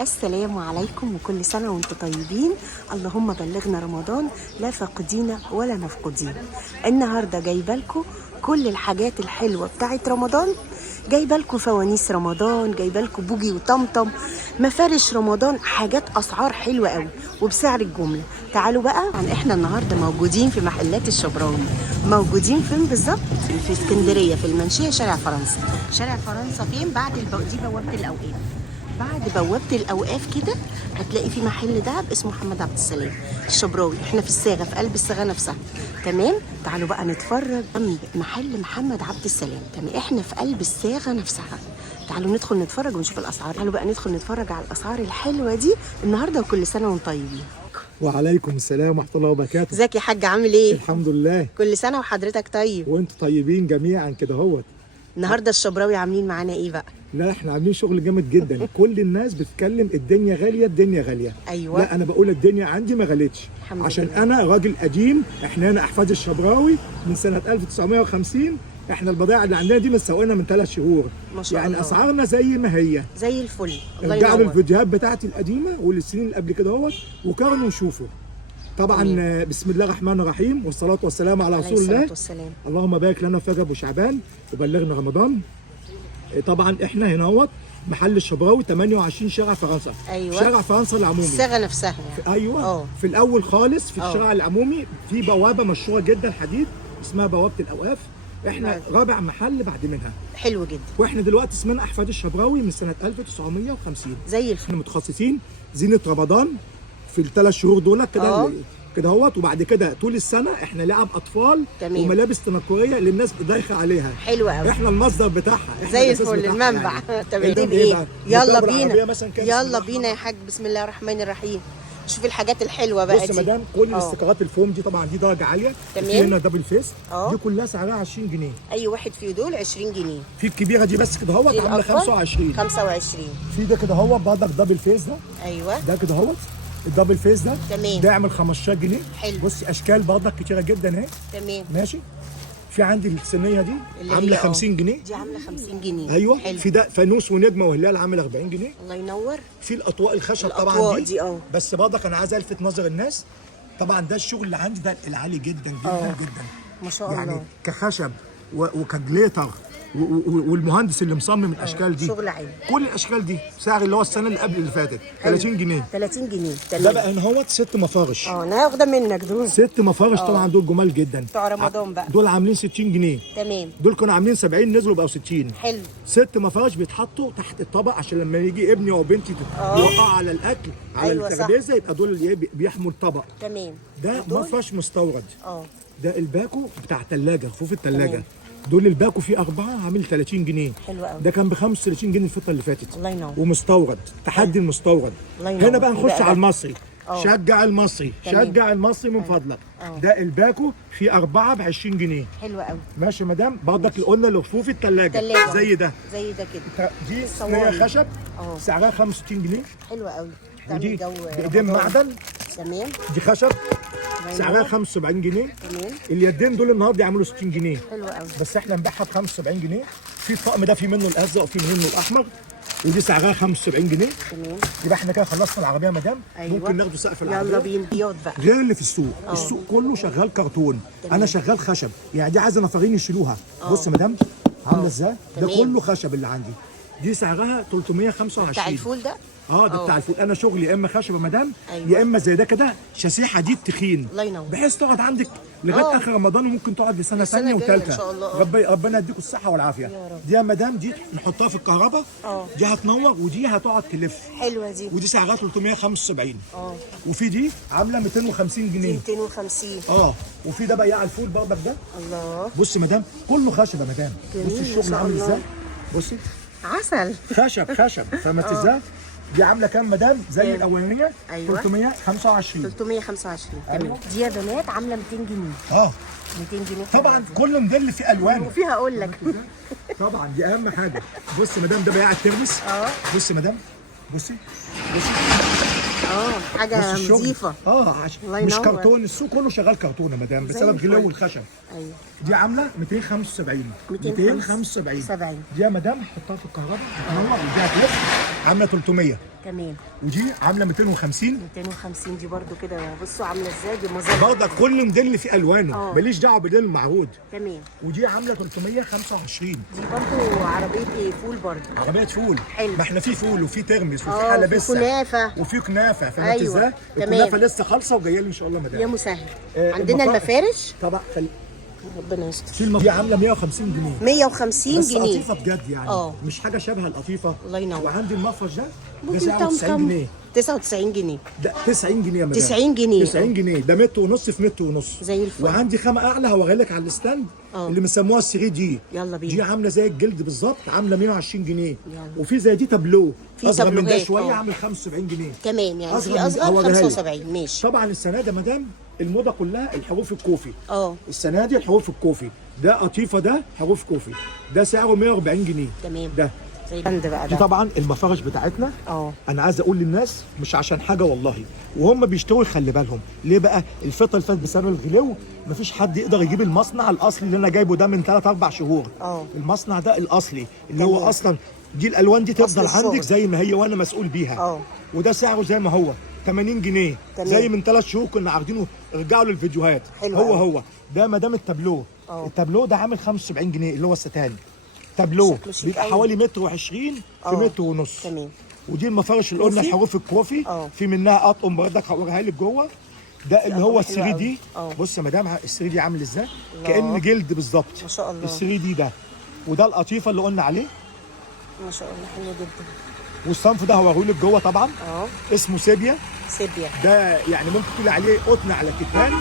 السلام عليكم وكل سنة وانتم طيبين. اللهم بلغنا رمضان لا فاقدين ولا مفقودين. النهاردة جايبه لكم كل الحاجات الحلوة بتاعت رمضان، جايبه لكم فوانيس رمضان، جايبه لكم بوجي وطمطم، مفارش رمضان، حاجات اسعار حلوة قوي وبسعر الجملة. تعالوا بقى، احنا النهاردة موجودين في محلات الشبراوي. موجودين فين بالظبط؟ في اسكندرية، في المنشية، شارع فرنسا. شارع فرنسا فين؟ بعد دي بوابة الأوقاف. بعد بوابة الأوقاف كده هتلاقي في محل دهب اسمه محمد عبد السلام الشبراوي. احنا في الصاغة، في قلب الصاغة نفسها. تمام، تعالوا بقى نتفرج. محل محمد عبد السلام. تمام، احنا في قلب الصاغة نفسها. تعالوا ندخل نتفرج ونشوف الأسعار. تعالوا بقى ندخل نتفرج على الأسعار الحلوة دي النهاردة. وكل سنة وانتم طيبين. وعليكم السلام ورحمة الله وبركاته. ازيك يا حاج، عامل ايه؟ الحمد لله. كل سنة وحضرتك طيب. وانتم طيبين جميعا كده اهوت. النهارده الشبراوي عاملين معانا ايه بقى؟ لا احنا عاملين شغل جامد جدا. كل الناس بتتكلم الدنيا غالية الدنيا غالية. ايوه. لا انا بقول الدنيا عندي ما غلتش. عشان لله. انا راجل قديم. احنا هنا احفاد الشبراوي من سنة 1950. احنا البضائع اللي عندنا دي متسوقنا من 3 شهور. ما شاء يعني الله. اسعارنا زي ما هي زي الفل. الله رجعوا ينور. الفيديوهات بتاعتي القديمة والسنين اللي قبل كده اهوت وقارنوا وشوفوا. طبعا بسم الله الرحمن الرحيم والصلاة والسلام على رسول الله. والسلام. اللهم بارك لنا في رجب وشعبان وبلغنا رمضان. طبعا احنا هنا اهوت محل الشبراوي 28 شارع فرنسا. ايوه. شارع فرنسا العمومي. الصاغه نفسها يعني. ايوه. أوه. في الاول خالص في الشارع العمومي في بوابه مشهوره جدا حديد اسمها بوابه الاوقاف. احنا رابع محل بعد منها. حلو جدا. واحنا دلوقتي اسمنا احفاد الشبراوي من سنه 1950. زي الفل. احنا متخصصين زينه رمضان في ال3 شهور دول كده كده اهوت. وبعد كده طول السنه احنا لعب اطفال. تمام. وملابس تنكريه للناس دايخه عليها. حلو قوي. احنا المصدر بتاعها. احنا زي الفل، المنبع. تمام. ايه؟ يلا بينا. يلا بينا يا حاج. بسم الله الرحمن الرحيم. شوف الحاجات الحلوه بقى. بص يا مدام، كل الاستيكرات الفوم دي طبعا دي درجه عاليه. تمام. في هنا دبل فيس. دي كلها سعرها 20 جنيه. اي واحد في دول 20 جنيه. في الكبيره دي بس كده اهوت عامله 25. 25. في ده كده اهوت برضك دبل فيس ده. ايوه. ده كده اهوت الدبل فيس ده. تمام. ده يعمل 15 جنيه. حلو. بصي اشكال برضك كتيره جدا اهي. تمام. ماشي. في عندي الصينيه دي عامله 50 جنيه. دي عامله 50 جنيه. ايوه. حلو. في ده فانوس ونجمه وهلال عامل 40 جنيه. الله ينور. في الاطواق الخشب طبعا الأطواق دي بس برضك انا عايز الفت نظر الناس. طبعا ده الشغل اللي عندي ده العالي جدا جدا جدا. ما شاء الله. يعني كخشب وكجليتر والمهندس اللي مصمم الاشكال دي شغل عالي. كل الاشكال دي سعر اللي هو السنه اللي قبل اللي فاتت 30 جنيه. 30 جنيه. ده تمام. بقى هنا اهوت 6 مفارش. انا واخده منك دول 6 مفارش. طبعا دول جمال جدا بتوع رمضان بقى. دول عاملين 60 جنيه. تمام. دول كانوا عاملين 70 نزلوا بقوا 60. حلو. 6 مفارش بيتحطوا تحت الطبق عشان لما يجي ابني او بنتي يوقع على الاكل على الترابيزه يبقى دول بيحموا الطبق. تمام. ده مفرش مستورد. اه. ده الباكو بتاع الثلاجه، رفوف الثلاجه. دول الباكو فيه 4 عامل 30 جنيه. حلو قوي. ده كان ب 35 جنيه الفتره اللي فاتت. الله ينور. ومستورد. تحدي المستورد. الله ينور. هنا بقى نخش على المصري. أوه. شجع المصري. تمام. شجع المصري من فضلك. ده الباكو فيه 4 ب 20 جنيه. حلو قوي. ماشي يا مدام. برضك قلنا لرفوف الثلاجه زي ده. زي ده كده. دي صينيه خشب سعرها 65 جنيه. حلو قوي. ودي بايدين معدن. تمام. دي خشب سعرها 75 جنيه. تمام. اليدين دول النهارده يعملوا 60 جنيه. حلو قوي. بس احنا نبيعها ب 75 جنيه. في الطقم ده في منه الازرق وفي منه الاحمر. ودي سعرها 75 جنيه. تمام. يبقى احنا كده خلصنا العربيه يا مدام. أيوة. ممكن ناخده سقف العربيه. يلا بينا. ياض بقى. غير اللي في السوق. السوق كله شغال كرتون. انا شغال خشب. يعني دي عايزه نفرين يشيلوها. بص يا مدام عامله ازاي؟ ده كله خشب اللي عندي. دي سعرها 325. بتاع الفول ده؟ ده بتاع الفول. انا شغلي يا اما خشب يا مدام. أيوة. يا اما زي ده كده شاسيه حديد تخين. الله ينور. بحيث تقعد عندك لغايه اخر رمضان وممكن تقعد لسنه ثانيه وثالثه ان شاء الله. ربنا يديكم الصحه والعافيه. دي يا مدام دي نحطها في الكهرباء. دي هتنور ودي هتقعد تلف. حلوه دي. ودي سعرها 375. وفي دي عامله 250 جنيه. 250. وفي ده بياع الفول برضك ده. الله. بص يا مدام كله خشب يا مدام. بصي الشغل عامل ازاي. بصي عسل. خشب فهمت ازاي. دي عامله كام مدام زي الاولانيه؟ أيوة. 325. 325. أيوة. تمام. دي يا بنات عامله 200 جنيه. 200 جنيه طبعا كل موديل فيه الوان. وفيها اقول لك طبعا دي اهم حاجه. بص يا مدام ده بياع الترمس. بص يا مدام بصي حاجه نظيفه. مش كرتون. السوق كله شغال كرتون يا مدام بسبب غلو الخشب. ايوه. دي عامله 275. 275. دي يا مدام حطها في الكهرباء هتنور ودي هتلف. عامله 300. تمام. ودي عامله 250. 250 دي برضو كده، بصوا عامله ازاي دي مظبط. برضك كل موديل فيه الوانه، ماليش دعوه باللون المعروض. تمام. ودي عامله 325. دي برضو عربيه ايه؟ فول برضو. عربيه فول. حلو. ما احنا في فول وفي ترمس وفي حلبسه وفي كنافه وفي كنافه، فهمت أيوة. ازاي؟ تمام. الكنافه لسه خالصه وجايه لي ان شاء الله مدام. يا مسهل. عندنا المفارش طبعا ربنا يستر. في دي عامله 150 جنيه. 150 بس جنيه قطيفه بجد يعني. مش حاجه شبه القطيفه. الله ينور. وعندي المفرش ده ممكن سعره 90 جنيه. 99 جنيه. ده 90 جنيه يا مدام. 90 جنيه. 90 جنيه، ده متر ونص في متر ونص زي الفل. وعندي خامه اعلى هوريها لك على الستاند اللي بنسموها 3 دي. يلا بينا. دي عامله زي الجلد بالظبط، عامله 120 جنيه. يلا. وفي زي دي تابلو في اصغر من ده تابلوهات. شويه، عامل 75 جنيه. تمام، يعني في من- اصغر هوريها لك. 75. ماشي. طبعا السنه دي يا مدام الموضه كلها الحروف الكوفي. السنه دي الحروف الكوفي، ده قطيفه، ده حروف كوفي، ده سعره 140 جنيه. تمام. ده زي البند بقى دي ده. طبعا المفارش بتاعتنا. انا عايز اقول للناس مش عشان حاجه والله، وهم بيشتروا خلي بالهم ليه بقى. الفتره اللي فاتت بسبب الغلو مفيش حد يقدر يجيب المصنع الاصلي اللي انا جايبه ده من 3 4 شهور. المصنع ده الاصلي اللي هو اصلا دي الالوان دي تفضل عندك زي ما هي وانا مسؤول بيها. وده سعره زي ما هو 80 جنيه. زي من 3 شهور كنا عارضينه، ارجعوا للفيديوهات. حلو هو ده مدام التابلو. التابلو ده عامل 75 جنيه اللي هو الستان. تابلو بيبقى حوالي متر و20 في متر ونص. تمام. ودي المفارش اللي قلنا الحروف الكوفي. في منها اطقم بردك هوريها لك جوه. ده اللي هو ال 3 دي. بص يا مدام ال 3 دي عامل ازاي؟ كأن جلد بالظبط. ما شاء الله. ال 3 دي ده. وده القطيفه اللي قلنا عليه. ما شاء الله حلو جدا. والصنف ده هوريه لك جوه طبعا. اسمه سيبيا. سيبيا ده يعني ممكن تقول عليه قطن على كتان.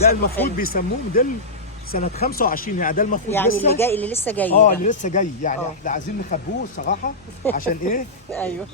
ده المفروض بيسموه موديل سنة 25، يعني ده المفروض يعني لسه اللي لسه جاي. اللي لسه جاي يعني. احنا عايزين نخبوه الصراحه عشان ايه؟ ايوه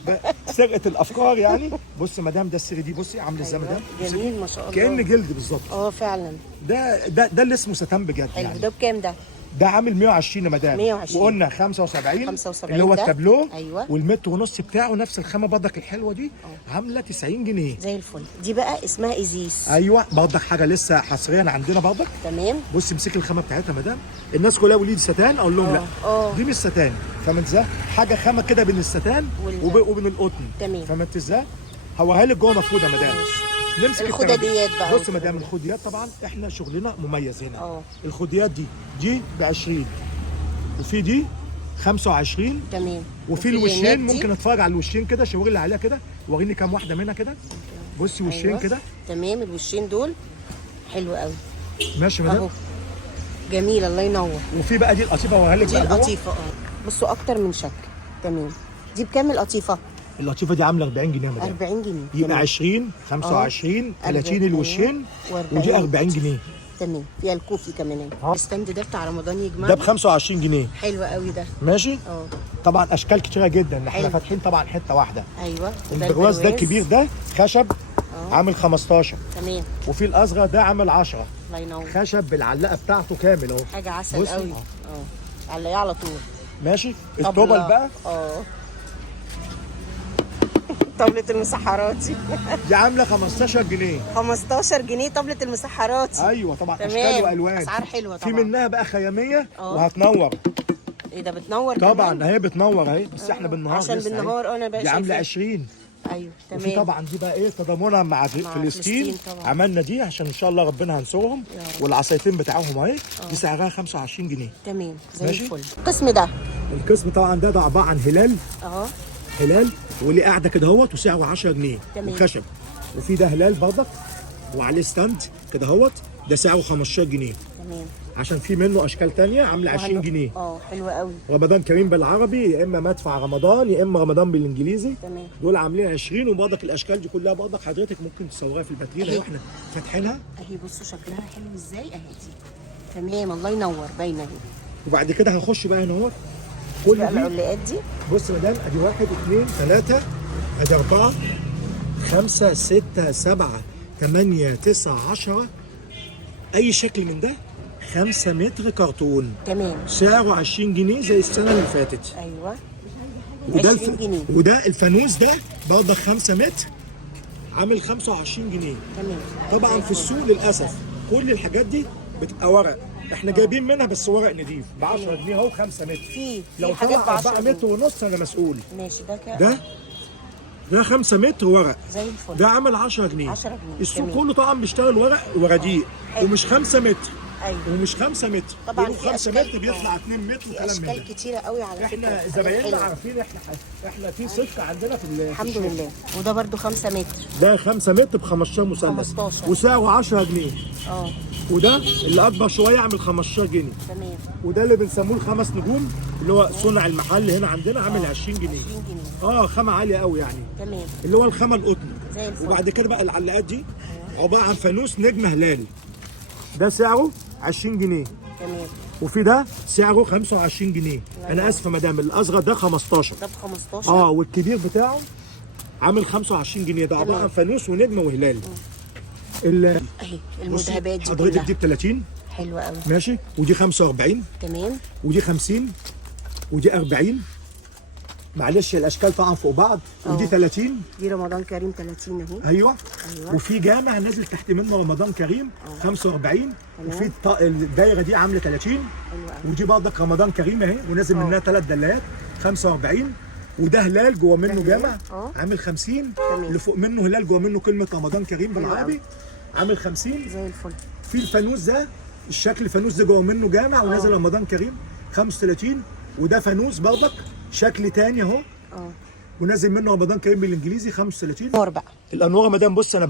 سرقه الافكار يعني. بص مدام ده السري دي، بصي عامل ازاي مدام؟ جميل ما شاء الله. كأن جلد بالظبط. فعلا. ده اللي اسمه ستان بجد حلو. يعني. ده بكام ده؟ ده عامل 120 يا مدام. 120. وقلنا 75 اللي هو التابلو. ايوه. والمتر ونص بتاعه نفس الخامه برضك الحلوه دي. عامله 90 جنيه زي الفل. دي بقى اسمها ازيس. ايوه برضك حاجه لسه حصريا عندنا برضك. تمام. بصي امسكي الخامه بتاعتها يا مدام. الناس كلها وليد ستان، اقول لهم لا دي مش ستان. فهمت ازاي؟ حاجه خامه كده بين الستان وبين القطن. تمام. فهمت ازاي؟ هوريها لك جوه مفروده يا مدام. نمسك الخداديات بقى. بص يا مدام الخديات طبعا احنا شغلنا مميز هنا. الخديات دي ب 20 وفي دي 25. تمام. وفي الوشين ممكن اتفرج على الوشين كده، شاوري لي عليها كده، وريني كام واحده منها كده. بصي وشين كده. تمام. الوشين دول حلو قوي. ماشي يا مدام. جميل الله ينور. وفي بقى دي القطيفه هوريها لك. دي القطيفه بصوا اكتر من شكل. تمام. دي بكام القطيفه؟ القطيفه دي عامله 40 جنيه يا مدام. 40 جنيه. يبقى 20 25 30 الوشين. ودي 40 جنيه. تمام. فيها الكوفي كمان. الستاند ده بتاع رمضان يا جماعه. ده ب 25 جنيه. حلو قوي ده. ماشي. طبعا اشكال كتيره جدا. احنا فاتحين طبعا حته واحده. ايوه. البرواز ده الكبير ده خشب عامل 15. تمام. وفي الاصغر ده عامل 10. الله ينور. خشب بالعلاقه بتاعته كامل اهو. حاجه عسل قوي. علقيه على طول. ماشي. الطوبل بقى طبلة المسحرات دي عامله 15 جنيه. 15 جنيه طبلة المسحرات. ايوه طبعا. اشكال والوان. اسعار حلوه طبعا. في منها بقى خياميه وهتنور. ايه ده بتنور طبعا كمان؟ اهي بتنور اهي. بس احنا بالنهار عشان بالنهار انا بقى دي عامله 20. ايوه تمام. وفي طبعا دي بقى ايه تضامنا مع فلسطين. عملنا دي عشان ان شاء الله ربنا هنصورهم. والعصايتين بتاعهم اهي. دي سعرها 25 جنيه. تمام زي الفل. القسم ده طبعا ده عباره عن هلال. هلال واللي قاعده كده اهوت وسعره 10 جنيه. وخشب. وفي ده هلال برضك وعليه ستاند كده اهوت، ده سعره 15 جنيه. تمام. عشان في منه اشكال ثانيه عامله 20 جنيه. حلوه قوي. رمضان كريم بالعربي، يا اما مدفع رمضان يا اما رمضان بالانجليزي. تمام. دول عاملين 20. وبرضك الاشكال دي كلها برضك حضرتك ممكن تصوريها في الباترينا واحنا فاتحينها اهي. بصوا شكلها حلو ازاي اهي دي. تمام الله ينور باينه اهي. وبعد كده هنخش بقى هنا اهوت كل دي العلاقات دي. بص يا مدام ادي 1 2 3 ادي 4 5 6 7 8 9 10 اي شكل من ده 5 متر كرتون. تمام. سعره 20 جنيه زي السنه اللي فاتت. ايوه. وده 20 جنيه. وده الفانوس ده برضه 5 متر عامل 25 جنيه. تمام. طبعا في السوق للاسف كل الحاجات دي بتبقى ورق. احنا جايبين منها بس ورق نضيف ب 10 جنيه اهو 5 متر. في لو حاجات ب 10 4 متر ونص انا مسؤول. ماشي. ده ده ده 5 متر ورق، زي الفل. ده عامل 10 جنيه. 10 جنيه. السوق تمام. كله طبعا بيشتغل ورق ورديء، ومش 5 متر. ايوه. ومش 5 متر، طبعا بيقولوا في 5 أشكال. متر بيطلع 2 متر في وكلام من اشكال ده. كتيره قوي على فكره. احنا زبايننا عارفين، احنا في صفقه عندنا في الحمد لله. وده برده 5 متر. ده 5 متر ب 15 مثلث 15. وسعره 10 جنيه. اه وده اللي اكبر شويه عامل 15 جنيه. تمام. وده اللي بنسموه الخمس نجوم، اللي هو صنع المحل هنا عندنا، عامل 20 جنيه. 20 جنيه. خامه عاليه قوي يعني، تمام. اللي هو الخامه القطن. زي الفل. وبعد كده بقى العلاقات دي عباره عن فانوس نجم هلال، ده سعره 20 جنيه. تمام. وفي ده سعره 25 جنيه. انا اسف يا مدام، الاصغر ده 15. ده ب 15. والكبير بتاعه عامل 25 جنيه. ده عباره عن فانوس ونجمه وهلال. اهي المذهبات دي حضرتك كلها. دي ب 30 حلوه قوي. ماشي، ودي 45 تمام. ودي 50 ودي 40. معلش الاشكال طبعا فوق بعض. ودي 30. دي رمضان كريم 30 اهي. ايوه. وفي جامع نازل تحت منه رمضان كريم 45. وفي الدايره دي عامله 30. حلوه قوي. ودي برضك رمضان كريم اهي، ونازل منها 3 دلايات 45. وده هلال جوه منه جامع عامل 50. اللي فوق منه هلال جوه منه كلمه رمضان كريم بالعربي عامل 50. زي الفل. في الفانوس ده، الشكل الفانوس ده جوه منه جامع ونازل رمضان كريم 35. وده فانوس برضك شكل تاني اهو، ونازل منه رمضان كريم بالانجليزي 35. نور بقى. الانوار يا مدام، بص انا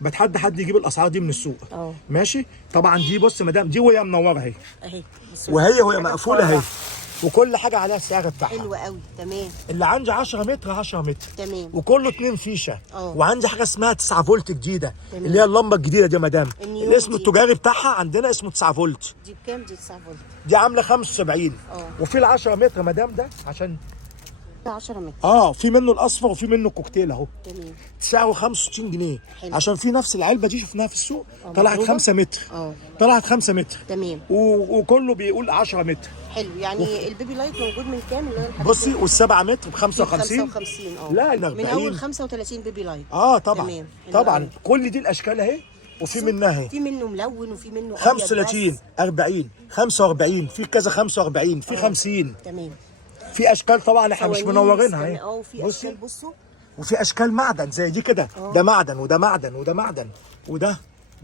بتحدى حد يجيب الاسعار دي من السوق. ماشي. طبعا دي بص يا مدام، دي وهي منوره اهي، وهي مقفوله اهي، وكل حاجه عليها السعر بتاعها. حلوه قوي. تمام. اللي عندي 10 متر 10 متر. تمام. وكله 2 فيشه. وعندي حاجه اسمها 9 فولت جديده. تمام. اللي هي اللمبه الجديده دي يا مدام، الاسم التجاري بتاعها عندنا اسمه 9 فولت. دي بكام دي 9 فولت؟ دي عامله 75. وفي ال 10 متر يا مدام ده عشان 10 متر. في منه الاصفر وفي منه الكوكتيل اهو. تمام. سعره 65 جنيه. حلو. عشان في نفس العلبه دي شفناها في السوق طلعت 5 متر. طلعت 5 متر. تمام. وكله بيقول 10 متر. حلو. يعني البيبي لايت موجود من كام؟ اللي هي بصي، وال7 متر ب 55. 55. لا ال 40 من اول 35 بيبي لايت. طبعا. تمام. طبعا كل دي الاشكال اهي، وفي منها اهي في منه ملون وفي منه 35 40 45. في كذا 45 في 50. تمام. في اشكال طبعا احنا مش منورينها اهي. وفي اشكال بصوا، وفي اشكال معدن زي دي كده. ده معدن وده معدن وده معدن وده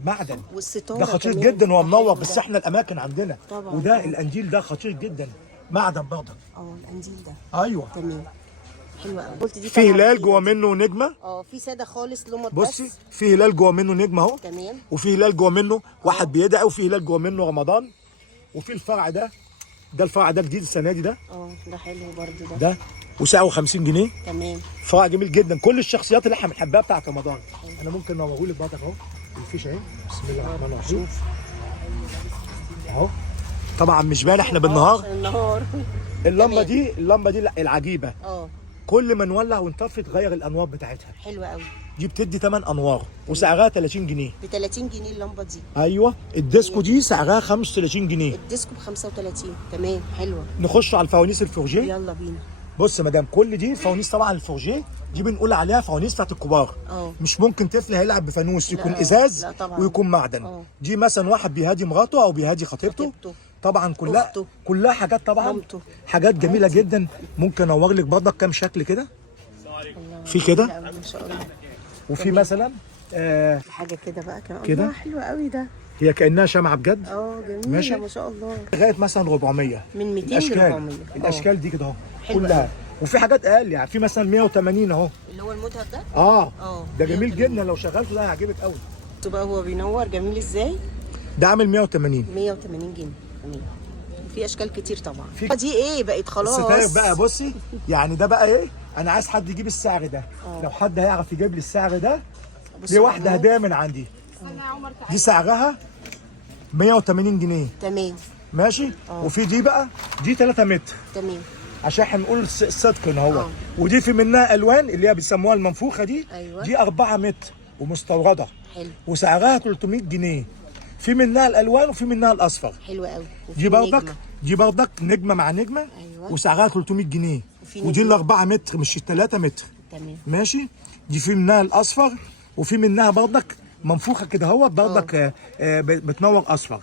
معدن. والستاره ده خطير كمان جدا وهو منور، بس احنا الاماكن عندنا. طبعا. وده القنديل ده خطير جدا، معدن برضه. القنديل ده. ايوه. تمام. حلوه قوي. قلت دي في هلال جوه منه نجمه. في ساده خالص لمط. بصي في هلال جوه منه نجمه اهو. تمام. وفي هلال جوه منه واحد بيدعي، وفي هلال جوه منه رمضان. وفي الفرع ده الفرع ده جديد السنه دي ده. ده حلو برضه ده وسعره 50 جنيه. تمام. فرع جميل جدا، كل الشخصيات اللي احنا بنحبها بتاعت رمضان. انا ممكن اوريه لك برضك اهو، الفيش اهي. بسم الله الرحمن الرحيم اهو. طبعا مش باين احنا بالنهار. اللمبه دي لا العجيبه. كل ما نولع ونطفي تغير الانوار بتاعتها. حلوه قوي. دي بتدي 8 انوار وسعرها 30 جنيه. ب 30 جنيه اللمبه دي. ايوه. الديسكو دي سعرها 35 جنيه. الديسكو ب 35. تمام. حلوه. نخش على الفوانيس الفورجيه. يلا بينا. بص يا مدام، كل دي فوانيس طبعا الفورجيه دي بنقول عليها فوانيس بتاعت الكبار. مش ممكن طفل هيلعب بفانوس يكون ازاز ويكون معدن. دي مثلا واحد بيهادي مراته او بيهادي خطيبته. طبعا كلها حاجات طبعا حاجات جميله جدا. ممكن انور لك برضك كام شكل كده. في كده ما شاء الله. وفي مثلا حاجه كده بقى كده حلوه قوي. ده هي كانها شمعه بجد. جميله. ماشي. ما شاء الله. لغايه مثلا 400. من 200 ل 400. الاشكال دي كده اهو كلها. وفي حاجات اقل يعني، في مثلا 180 اهو. اللي هو المذهب ده. ده جميل جدا لو شغلت لا هيعجبك قوي. بقى هو بينور جميل ازاي. ده عامل 180 جنيه. تمام. في اشكال كتير طبعا. دي ايه بقت خلاص الستاير بقى. بصي يعني ده بقى ايه، انا عايز حد يجيب السعر ده. لو حد هيعرف يجيب لي السعر ده، دي واحده هديه من عندي. دي سعرها 180 جنيه. تمام. ماشي. وفي دي بقى دي 3 متر. تمام. عشان هنقول الصدق ان هو. ودي في منها الوان اللي هي بيسموها المنفوخه دي. دي 4 متر ومستورده. حلو. وسعرها 300 جنيه. في منها الالوان وفي منها الاصفر. حلوه قوي. دي برضك نجمه مع نجمه. وسعرها 300 جنيه. ودي ال 4 متر مش ال 3 متر. تمام. ماشي. دي في منها الاصفر وفي منها برضك منفوخه كده اهو برضك بتنور اصفر.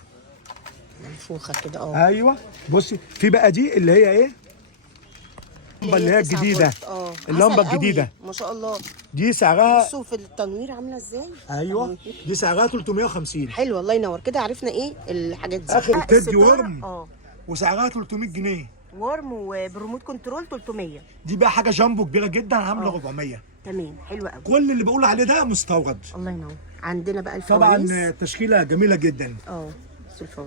منفوخه كده. ايوه. بصي في بقى دي اللي هي ايه، اللمبه اللي هي 9 الجديده. فولت. اللمبه عسل الجديده قوي. ما شاء الله. دي سعرها بصوا في التنوير عامله ازاي. ايوه دي سعرها 350. حلو الله ينور كده، عرفنا ايه الحاجات دي. اخر تدي الستارة، ورم وسعرها 300 جنيه. ورم وبريموت كنترول 300. دي بقى حاجه جامبو كبيره جدا عامله 400. تمام حلو قوي. كل اللي بقول عليه ده مستورد. الله ينور. عندنا بقى الفوانيس. طبعا تشكيله جميله جدا.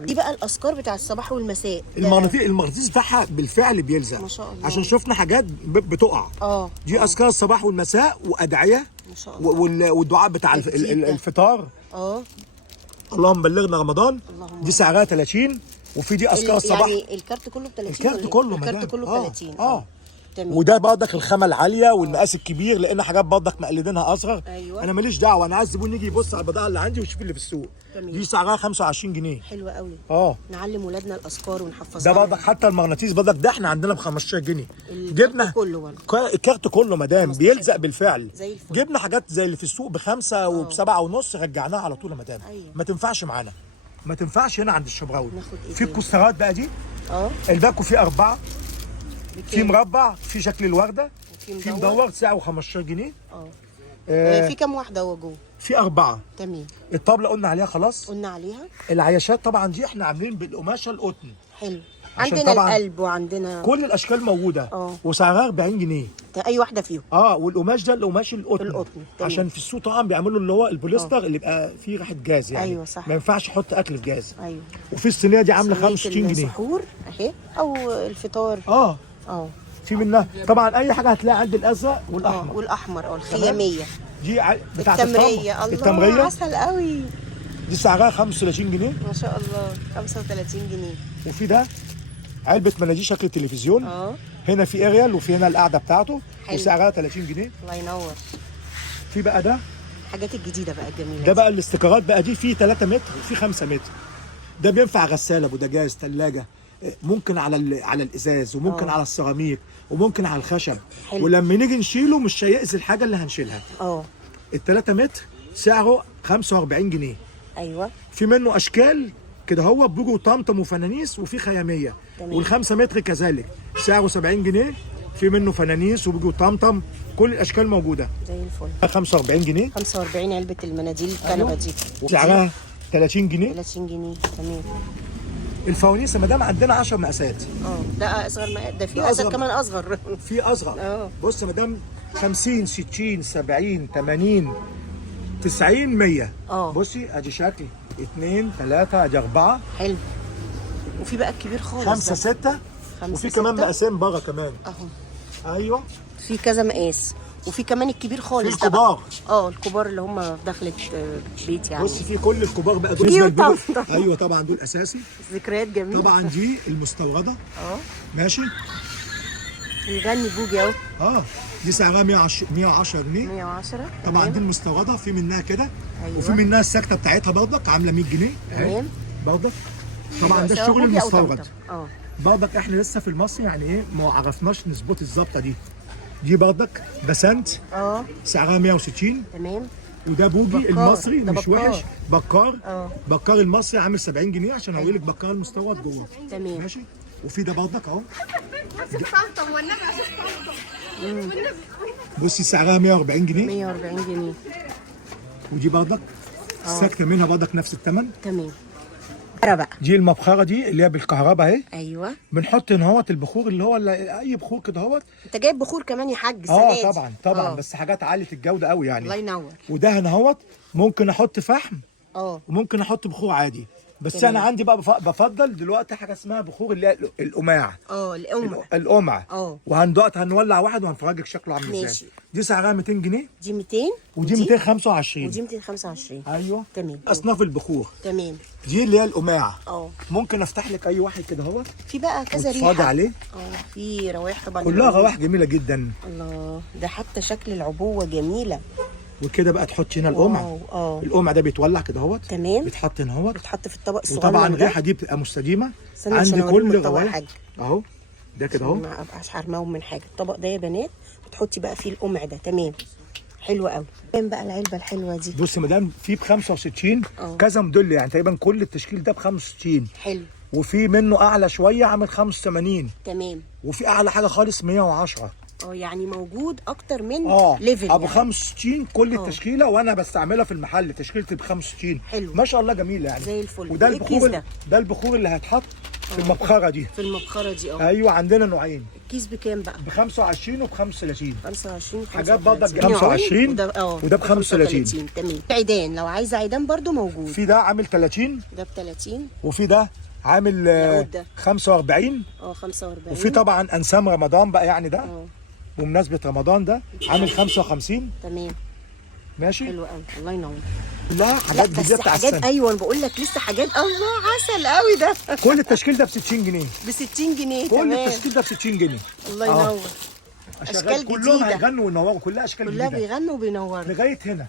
دي بقى الاذكار بتاع الصباح والمساء. المغناطيس بتاعها بالفعل بيلزق ما شاء الله. عشان شفنا حاجات بتقع. دي اذكار الصباح والمساء وادعيه ما شاء الله. والدعاء بتاع الفطار. اللهم بلغنا رمضان. دي سعرها 30. وفي دي اذكار الصباح. يعني الكارت كله ب 30. الكارت كله الكارت كله ب 30. تمام. وده برضك الخامه العاليه والمقاس الكبير لان حاجات برضك مقلدينها اصغر. أيوة. انا ماليش دعوه، انا عايز الزبون يجي يبص على البضاعه اللي عندي ويشوف اللي في السوق. تمام. دي سعرها 25 جنيه. حلوه قوي. نعلم ولادنا الاذكار ونحفظها. ده برضك حتى المغناطيس برضك ده احنا عندنا ب 15 جنيه. جبنا كله الكارت كله مدام بيلزق بالفعل. زي الفل. جبنا حاجات زي اللي في السوق بخمسه وبسبعه ونص رجعناها على طول يا مدام. أيوة. ما تنفعش معانا، ما تنفعش هنا عند الشبراوي. ناخد ايه في الكوسترات بقى دي. الباكو فيه 4. في مربع في شكل الورده. في مدور سعره 15 جنيه. في كام واحده هو جوه؟ في 4. تمام. الطابله قلنا عليها خلاص. قلنا عليها. العياشات طبعا دي احنا عاملين بالقماشه القطن. حلو. عندنا القلب وعندنا كل الاشكال موجوده. وسعرها 40 جنيه. اي واحده فيهم. والقماش ده القماش القطن. عشان في السوق طبعا بيعملوا اللي هو البوليستر اللي بيبقى فيه ريحه جاز يعني. ايوه صح. ما ينفعش احط اكل في جاز. ايوه. وفي الصينيه دي عامله 65 جنيه. السحور اهي او الفطار. في منها طبعا اي حاجه هتلاقي عند الازرق والاحمر. والاحمر الخياميه. دي بتاعت التمريه. التمريه عسل قوي. دي سعرها 35 جنيه. ما شاء الله 35 جنيه. وفي ده علبه مناديل شكل التلفزيون. هنا في اريال وفي هنا القعده بتاعته. حلو. وسعرها 30 جنيه. الله ينور. في بقى ده الحاجات الجديده بقى الجميله. ده بقى الاستيكرات بقى دي في 3 متر وفي 5 متر. ده بينفع غساله بوتاجاز ثلاجه، ممكن على الازاز وممكن على السيراميك وممكن على الخشب. حلو. ولما نيجي نشيله مش هيأذي الحاجه اللي هنشيلها. ال3 متر سعره 45 جنيه. ايوه. في منه اشكال كده هو بيجوا طمطم وفنانيس وفي خياميه. وال5 متر كذلك سعره 70 جنيه. في منه فنانيس وبيجوا طمطم، كل الاشكال موجوده. زي الفل. 45 جنيه. 45 علبه المناديل الكنبه دي. سعرها 30 جنيه. 30 جنيه. تمام. الفوانيس يا مدام عندنا 10 مقاسات. ده اصغر مقاس، ده في مقاسات كمان اصغر. في اصغر. بص يا مدام 50 60 70 80 90 100. بصي ادي شكل 2 3 ادي 4. حلو. وفي بقى الكبير خالص 5 6. وفي كمان مقاسين بره كمان. ايوه. في كذا مقاس. وفي كمان الكبير خالص. في الكبار. الكبار اللي هم في دخلة بيت يعني. بص في كل الكبار بقى دول. ايوه طبعا دول اساسي. ذكريات جميله. طبعا دي المستورده. ماشي. الغني بوجي اهو. دي سعرها 110 جنيه. 110. طبعا دي المستورده في منها كده. وفي منها السكته بتاعتها برضك عامله 100 جنيه. تمام. برضك طبعا ده الشغل المستورد. برضك احنا لسه في المصري يعني ايه ما عرفناش نظبط الظبطه دي. دي برضك بسنت. سعرها 160. تمام. وده بوجي المصري مش وحش. بكار. بكار المصري عامل 70 جنيه عشان اقول لك بكار المستورد جوه. تمام. ماشي. وفي ده برضك اهو. بصي سعرها 140 جنيه. 140 جنيه. ودي برضك السكته منها برضك نفس الثمن. تمام. بقى دي المبخره دي اللي هي بالكهرباء اهي. ايوه. بنحط هنا اهوت البخور اللي هو اي بخور كده اهوت. انت جايب بخور كمان يا حاج السنه دي؟ طبعا بس حاجات عاليه الجوده قوي يعني. الله ينور. وده هنا اهوت ممكن احط فحم. وممكن احط بخور عادي. بس انا عندي بقى بفضل دلوقتي حاجه اسمها بخور اللي هي القماع. القمع. وهندوقت هنولع واحد وهنفرجك شكله عامل ازاي. ماشي. دي سعرها 200 جنيه. دي 200. ودي 225. ودي 225. ايوه. تمام. اصناف البخور. تمام. دي اللي هي القماع. ممكن افتح لك اي واحد كده اهوت. في بقى كذا ريحه. اتفرجي عليه. في روايح طبعا. كلها روايح جميله جدا. الله. ده حتى شكل العبوه جميله. وكده بقى تحط هنا القمع. القمع ده بيتولع كده اهوت. تمام. بيتحط هنا اهوت. بيتحط في الطبق الصغير. وطبعا الريحه دي بتبقى مستديمه عند كل الروايح. اهو ده كده اهو. ما ابقاش حرماهم من حاجه. الطبق ده يا بنات بتحطي بقى فيه القمع ده. تمام. حلوه قوي. فين بقى العلبه الحلوه دي؟ بصي يا مدام في ب 65 كذا موديل يعني تقريبا كل التشكيل ده ب 65. حلو. وفي منه اعلى شويه عامل 85. تمام. وفي اعلى حاجه خالص 110. يعني موجود اكتر من ليفل ابو يعني. 65 كل التشكيله، وانا بستعملها في المحل تشكيلتي ب 65. حلو ما شاء الله جميله يعني زي الفل. وده البخور ده البخور اللي هيتحط في المبخره دي. في المبخره دي ايوه عندنا نوعين. الكيس بكام بقى؟ ب 25 وب 35. 25 حاجات برضك 25 وده ب 35. تمام. عيدان لو عايزه عيدان برضو موجود. في ده عامل 30. ده ب 30. وفي ده عامل 45. 45. وفي طبعا انسام رمضان بقى يعني ده بمناسبه رمضان ده عامل 55. تمام. ماشي. حلو قوي الله ينور. لا حاجات جديده بتاع السنه. ايوه انا بقول لك لسه حاجات. الله عسل قوي ده. كل التشكيل ده ب 60 جنيه. ب 60 جنيه. كل تمام. التشكيل ده ب 60 جنيه. الله ينور. اشكال كلهم جديده. هيغنوا وينوروا، كلها اشكال كلها جديده. بيغنوا وبينوروا لغايه هنا.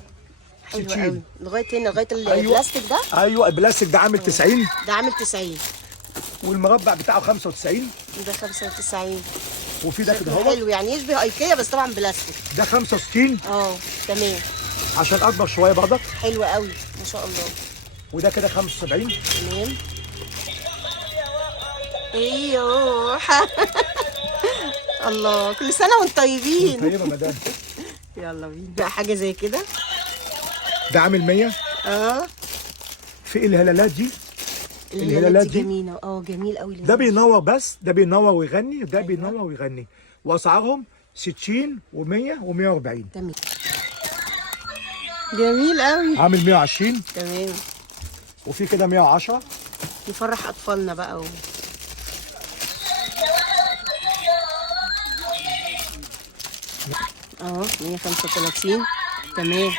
حلو قوي. لغايه هنا لغايه أيوة. البلاستيك ده. ايوه البلاستيك ده عامل 90. ده عامل 90. والمربع بتاعه 95. ده 95. وفي ده كده اهو حلو يعني يشبه ايكيا بس طبعا بلاستيك. ده 65. تمام. عشان اكبر شويه برضك. حلو قوي ما شاء الله. وده كده 75. تمام. ايوه الله كل سنه وانتم طيبين. طيبه مدام. يلا بينا بقى حاجه زي كده. ده عامل 100. في الهلالات دي. الهلالات دي جميله. جميل قوي. ده بينور بس ده بينور ويغني وده بينور ويغني واسعارهم 60 و100 و140. تمام. جميل قوي. عامل 120. تمام. وفي كده 110. نفرح اطفالنا بقى 135. تمام.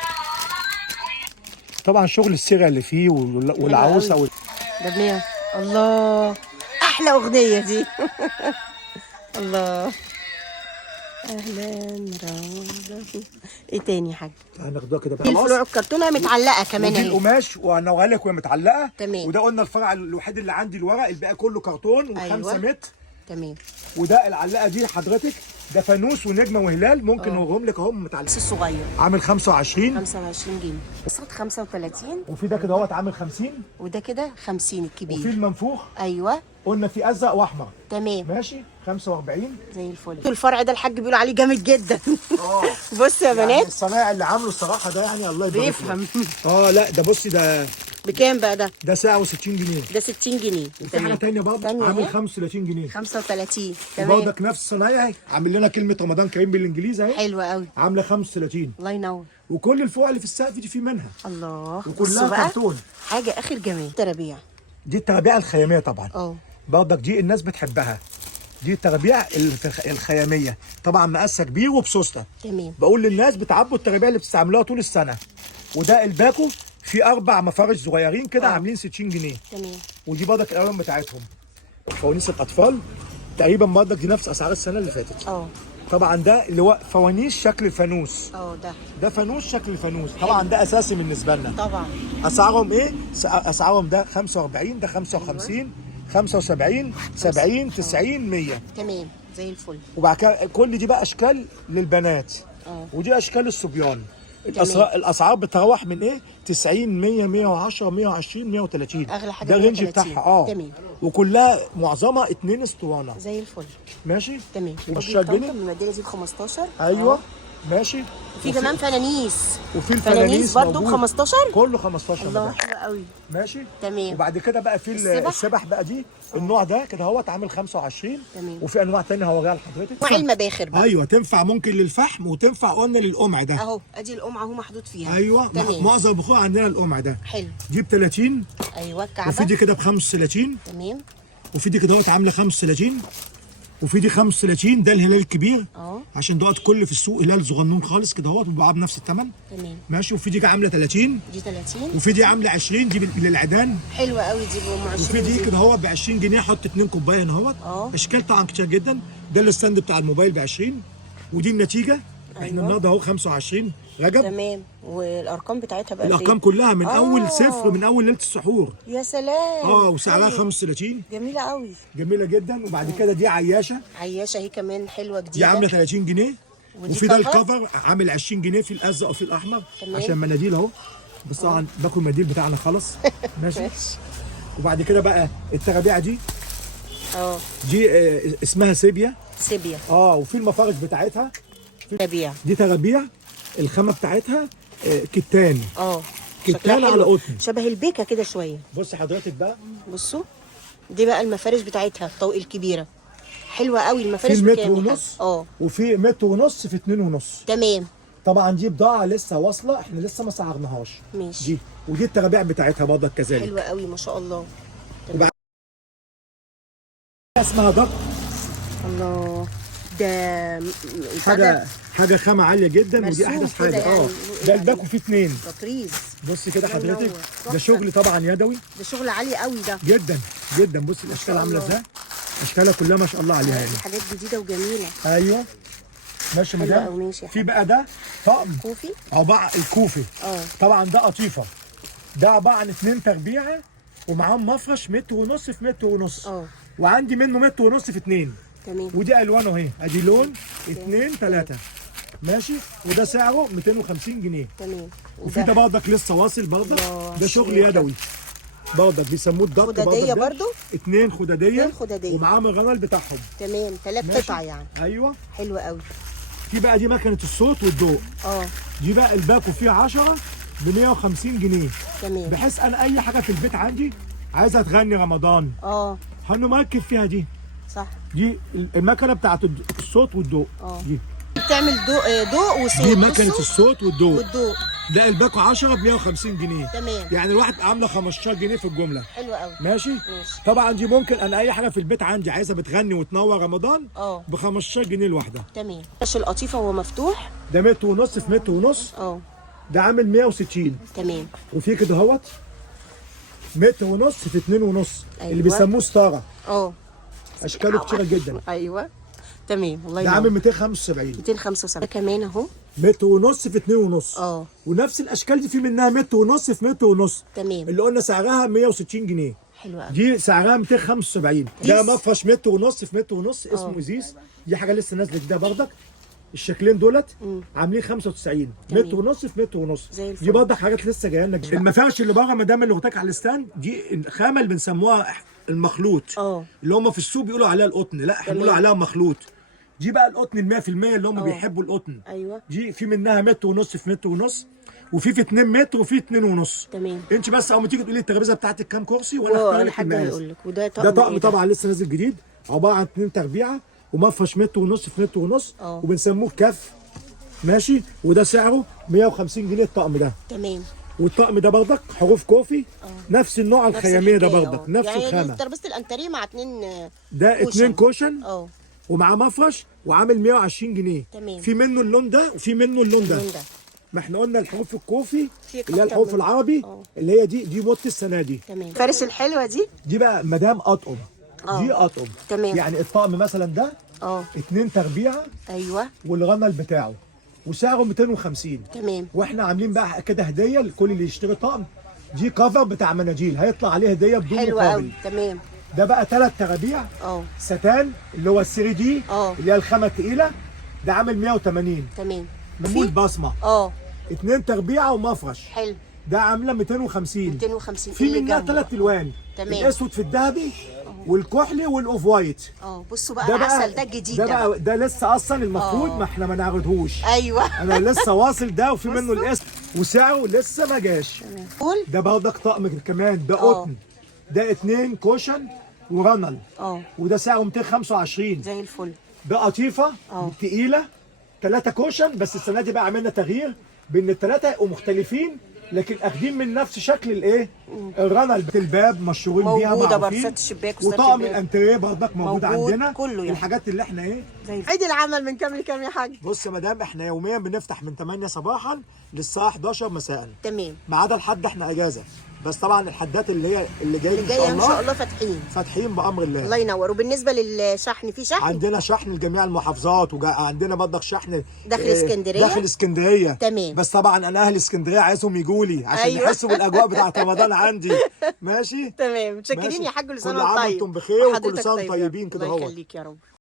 طبعا شغل الصيغه اللي فيه والعروسه ده 100. الله احلى اغنيه دي الله. اهلا رمضان. ايه تاني يا حاج؟ هناخدوها كده بقى. الفروع الكرتونه متعلقه كمان ودي القماش وهنوريها لك وهي متعلقه. تمام. وده قلنا الفرع الوحيد اللي عندي الورق، الباقي كله كرتون و5 متر. تمام. وده العلاقه دي حضرتك ده فانوس ونجمه وهلال، ممكن نوريهم لك اهم متعلقين. الصغير عامل 25. 25 جنيه. قصاد 35. وفي ده كده اهوت عامل 50. وده كده 50 الكبير. وفي المنفوخ. ايوه قلنا في ازرق واحمر. تمام. ماشي 45 زي الفل. الفرع ده الحاج بيقول عليه جامد جدا. بصوا يا بنات يعني الصنايع اللي عامله الصراحه ده يعني الله يبارك بيفهم. لا ده بصي ده بكام بقى ده؟ ده ساعه 60 جنيه. ده 60 جنيه. وفي حاجه ثانيه برضه عامل 35 جنيه. 35. تمام. برضك نفس الصنايع عامل لنا كلمه رمضان كريم بالانجليزي اهي. حلوه قوي. عامله 35. الله ينور. وكل الفوق اللي في السقف دي في منها. الله. وكلها كرتون. حاجه اخر جمال. ترابيع. دي الترابيع الخياميه طبعا. برضك دي الناس بتحبها. دي الترابيع الخياميه طبعا مقاسها كبير وبسوسته. تمام. بقول للناس بتعبوا الترابيع اللي بتستعملوها طول السنه. وده الباكو في 4 مفارش صغيرين كده عاملين 60 جنيه. تمام. ودي برضك الالوان بتاعتهم. فوانيس الاطفال تقريبا برضك دي نفس اسعار السنه اللي فاتت. طبعا ده اللي هو فوانيس شكل الفانوس. ده فانوس شكل الفانوس. طبعا ده اساسي بالنسبه لنا. طبعا. اسعارهم ايه؟ اسعارهم ده 45 ده 55 75 70 90 100. تمام زي الفل. وبعد كده كل دي بقى اشكال للبنات. ودي اشكال الصبيان. الاسعار بتروح من ايه؟ 90 100 110 120 130. اغلى حاجه ده الرينج بتاعها. تمام. وكلها معظمها 2 اسطوانه. زي الفل. ماشي. تمام. والشربيني المدينه دي ب 15. ايوه. ماشي. وفي كمان فنانيس. وفي الفنانيس برضه ب 15. كله 15. الله حلو قوي. ماشي. تمام. وبعد كده بقى في السبح بقى دي النوع ده كده اهوت عامل 25. تمام. وفي انواع ثانيه هوريها لحضرتك. نوع المباخر بقى. ايوه تنفع ممكن للفحم وتنفع قلنا للقمع ده. اهو ادي القمع اهو محدود فيها. ايوه معظم البخور عندنا القمع ده. حلو. دي ب 30. ايوه الكعبه. وفي دي كده ب 35. تمام. وفي دي كده اهوت عامله 35. وفي دي 35 ده الهلال الكبير. عشان دوت كل في السوق هلال صغنون خالص كده اهوت بيبقى بنفس الثمن. تمام. ماشي. وفي دي عامله 30. دي 30. وفي دي عامله 20 دي للعيدان. حلوه قوي دي ب 20. وفي دي كده اهوت ب 20 جنيه حط 2 كوبايه هنا اهوت. اشكال طبعا كتير جدا. ده الستاند بتاع الموبايل ب 20. ودي النتيجه. احنا النهارده اهو 25 رجب. تمام. والارقام بتاعتها بقى الارقام كلها من اول صفر من اول ليله السحور. يا سلام. وسعرها 35. جميله قوي. جميله جدا. وبعد كده دي عياشه. عياشه هي كمان حلوه جديده. دي عامله 30 جنيه. وفي ده الكفر عامل 20 جنيه في الازرق وفي الاحمر. عشان مناديل اهو. بس طبعا باكل المنديل بتاعنا خلاص. ماشي. وبعد كده بقى الترابيع دي اه دي اسمها سيبيا. سيبيا. وفي المفارش بتاعتها ترابيع. دي ترابيع. الخامه بتاعتها كتان. شكلها كتان على حلو، قطن. شبه البيكه كده شويه. بص حضرتك بقى، بصوا دي بقى المفارش بتاعتها الكبيره، حلوه قوي. في المفارش المتر بكام؟ ونص اه وفي متر ونص في 2 ونص. تمام طبعا دي بضاعه لسه واصله، احنا لسه ما سعرناهاش. ماشي. دي ودي الترابيع بتاعتها برضك كذلك. حلوه قوي ما شاء الله. وبعد اسمها ضغط. الله، ده حاجه خامه عاليه جدا، ودي مرسوم احدث كده حاجه. يعني. ده الباكو فيه 2. تطريز. بص كده الله حضرتك، ينور. ده تحفة. شغل طبعا يدوي ده شغل عالي قوي ده. جدا جدا. بص الاشكال عامله الله. ازاي، اشكالها كلها ما شاء الله عليها يعني. دي حاجات جديده وجميله. ايوه ماشي حلوة مدام. أوي، ماشي. في بقى ده طقم كوفي. عباره الكوفي. طبعا ده قطيفه، ده عباره عن 2 تربيعه ومعاهم مفرش متر ونص في متر ونص. وعندي منه متر ونص في 2. تمام. ودي الوانه اهي، ادي لون 2 3 ماشي. وده سعره 250 جنيه. تمام. وفي ده برضك لسه واصل برضك، ده شغل يدوي برضك، بيسموه الضغط خداديه برضو. 2 خداديه. 2 خداديه ومعاهم الغلل بتاعهم. تمام. 3 قطع يعني. ايوه حلوه قوي. في بقى دي مكنه الصوت والضوء. دي بقى الباكو فيه 10 ب 150 جنيه. تمام. بحيث انا اي حاجه في البيت عندي عايزه تغني رمضان هنركب فيها دي. صح. دي المكنه بتاعت الصوت والضوء. دي بتعمل ضوء وصوت. دي مكنه الصوت والضوء. ده الباكو 10 ب 150 جنيه. تمام. يعني الواحد عامله 15 جنيه في الجمله. حلوه قوي. ماشي. طبعا دي ممكن انا اي حاجه في البيت عندي عايزه بتغني وتنور رمضان ب 15 جنيه الواحده. تمام. فرش القطيفه هو مفتوح. ده متر ونص في متر ونص. ده عامل 160. تمام. وفي كده اهوت متر ونص في 2 ونص. أيوة. اللي بيسموه ستاره. اشكاله أيوة. كتيره جدا. ايوه تمام. الله ده ينور. عامل 275. 275 كمان اهو. متر ونص في 2 ونص. ونفس الاشكال دي في منها متر ونص في متر ونص. تمام. اللي قلنا سعرها 160 جنيه. حلوه قوي. دي سعرها 275. ده مفرش متر ونص في متر ونص اسمه ازيز. دي حاجه لسه نازله جديده برضك. الشكلين دولت عاملين 95. متر ونص في متر ونص. دي برضك حاجات لسه جايه لنا. المفارش اللي بره مدام اللي قلت لك على الستاند دي الخامه اللي بنسموها المخلوط. اللي هم في السوق بيقولوا عليها القطن، لا احنا بنقول عليها مخلوط. دي بقى القطن ال 100% اللي هم بيحبوا القطن. ايوه. دي في منها متر ونص في متر ونص، وفي 2 متر وفي 2 ونص. تمام. انت بس اول ما تيجي تقولي الترابيزه بتاعتك كام كرسي وانا اختار لك المقاس. هقول لك. وده طقم. ده طقم طبعا لسه نازل جديد، عباره عن 2 تربيعه ومفرش متر ونص في متر ونص. وبنسموه كف. ماشي. وده سعره 150 جنيه الطقم ده. تمام. والطقم ده برضك حروف كوفي. نفس النوع الخياميه ده برضك نفس يعني الخامه. ترابيزه الانتريه مع 2 ده 2 كوشن. ومعاه مفرش وعامل 120 جنيه. تمام. في منه اللون ده وفي منه اللون ده. ما احنا قلنا الحروف الكوفي اللي هي الحروف العربي اللي هي دي موت السنه دي. تمام. الفارس الحلوه دي بقى مدام اطقم. دي اطقم. تمام. يعني الطقم مثلا ده 2 تربيعه. ايوه. والغنل بتاعه وسعره 250. تمام. واحنا عاملين بقى كده هديه لكل اللي يشتري طقم. دي كفر بتاع مناجيل هيطلع عليه هديه بدون مقابل. حلوه قوي. تمام. ده بقى 3 ترابيع ستان اللي هو السري دي اللي هي الخامه الثقيله. ده عامل 180. تمام. نمول بصمه. 2 تربيعه ومفرش. حلو. ده عامله 250. 250. في منها 3 الوان. تمام. الاسود في الذهبي والكحلي والاوف وايت. بصوا بقى العسل ده الجديد ده لسه اصلا المفروض ما احنا ما نعرضهوش. ايوه. انا لسه واصل ده وفي منه الاسم وسعره لسه ما جاش. قول. ده برضك طقم كمان ده قطن. ده 2 كوشن ورنل. وده سعره 225 زي الفل. ده قطيفه تقيله 3 كوشن. بس السنه دي بقى عملنا تغيير بين الثلاثه يبقوا مختلفين لكن اخدين من نفس شكل الايه الرنل. الباب مشهورين بيها موجوده برصات الشباك وطقم الانتريه برضك موجود عندنا. كله يعني. الحاجات اللي احنا ايه عيد العمل من كام لكام يا حاج؟ بص يا مدام احنا يوميا بنفتح من 8 صباحا للساعه 11 مساء. تمام. ما عدا الحد احنا اجازه. بس طبعا الحدات اللي جايه ان شاء الله فاتحين بامر الله. الله ينور. وبالنسبه للشحن في شحن؟ عندنا شحن لجميع المحافظات وعندنا برضك شحن داخل اسكندريه. داخل اسكندريه. تمام. بس طبعا انا اهل اسكندريه عايزهم يجوا لي عشان يحسوا بالاجواء بتاعه رمضان عندي. ماشي. تمام. متشكرين يا حاج. كل سنه وانتم طيب. وانتم بخير وكل سنه طيبين كده. الله يخليك يا رب.